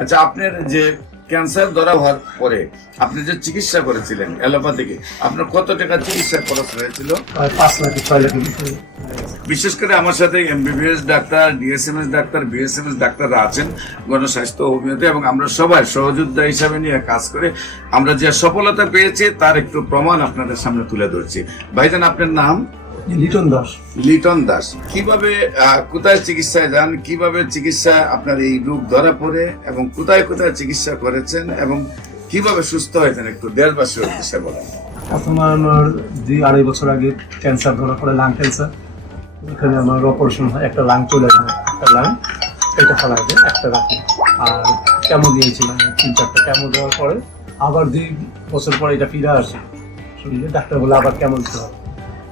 আচ্ছা, আপনার যে ক্যান্সার ধরা হওয়ার পরে আপনি যে চিকিৎসা করেছিলেন অ্যালোপ্যাথিকে, আপনার কত টাকা চিকিৎসা খরচ হয়েছিল? 5 লাখ 6 লাখ। বিশেষ করে আমার সাথে MBBS doctor, DSMS doctor, BSMS ডাক্তাররা আছেন গণস্বাস্থ্য হোমিওতে, এবং আমরা সবাই সহযোদ্ধা হিসাবে নিয়ে কাজ করে আমরা যে সফলতা পেয়েছি তার একটু প্রমাণ আপনাদের সামনে তুলে ধরছি। ভাইজান, আপনার নাম? লিটন দাস। লিটন দাস। কিভাবে কোথায় চিকিৎসায় যান, কিভাবে চিকিৎসা আপনার এই রোগ ধরা পড়ে এবং কোথায় কোথায় চিকিৎসা করেছেন এবং কিভাবে সুস্থ হয়েছেন একটু দেশবাসীর উদ্দেশ্যে বলেন। প্রথমে আমার 2-2.5 বছর আগে ক্যান্সার ধরা পড়ে, লাং ক্যান্সার। এখানে আমার অপারেশন হয়, একটা লাং চলে যায়, একটা লাং এটা ফেলা যায়, একটা রাখি। আর কেমো দিয়েছিলাম 3-4টা কেমো দেওয়ার পরে আবার 2 বছর পরে এটা ফিরে আসে শরীরে। ডাক্তার বলে আবার কেমো দিতে হবে।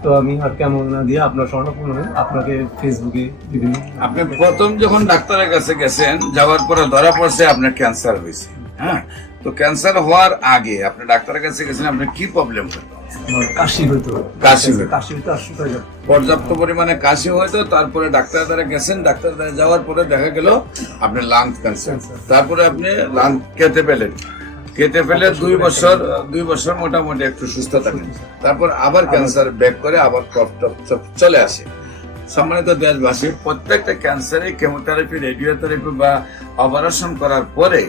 তো আমি আর কেমন না দিয়ে আপনার স্বর্ণপূর্ণ আপনাকে ফেসবুকে বিভিন্ন আপনি প্রথম যখন ডাক্তারের কাছে গেছেন, যাওয়ার পরে ধরা পড়ছে আপনার ক্যান্সার হয়েছে। হ্যাঁ, তো ক্যান্সার হওয়ার আগে আপনি ডাক্তারের কাছে গেছেন, আপনার কি প্রবলেম হতো? আমার কাশি হইতো। কাশি হতো। কাশি হইতো আর শুকাই যেত। পর্যাপ্ত পরিমাণে কাশি হয়তো, তারপরে ডাক্তার দ্বারা গেছেন, ডাক্তার দ্বারা যাওয়ার পরে দেখা গেল আপনার লাং ক্যান্সার। তারপরে আপনি লাং কেটে ফেলেন, কেটে ফেলে 2 বছর মোটামুটি একটু সুস্থ থাকেন। তারপর আবার ক্যান্সার ব্যাক করে আবার কফ টফ সব চলে আসে। সম্মানিত দেশবাসী, প্রত্যেকটা ক্যান্সারে কেমোথেরাপি, রেডিওথেরাপি বা অপারেশন করার পরে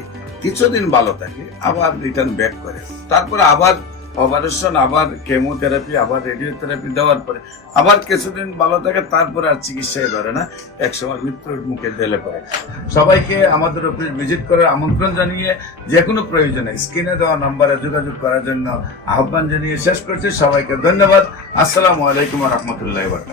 কিছুদিন ভালো থাকে, আবার রিটার্ন ব্যাক করে। তারপরে আবার অপারেশন, আবার কেমোথেরাপি, আবার রেডিওথেরাপি দেওয়ার পরে আবার কিছুদিন ভালো থাকে, তারপরে আর চিকিৎসায় ধরে না, একসময় মৃত্যুর মুখে ঢেলে পড়ে। সবাইকে আমাদের অফিস ভিজিট করার আমন্ত্রণ জানিয়ে যে কোনো প্রয়োজনে স্ক্রিনে দেওয়া নাম্বারে যোগাযোগ করার জন্য আহ্বান জানিয়ে শেষ করছি। সবাইকে ধন্যবাদ। আসসালামু আলাইকুম ওয়া রাহমাতুল্লাহি ওয়া বারাকাতুহু।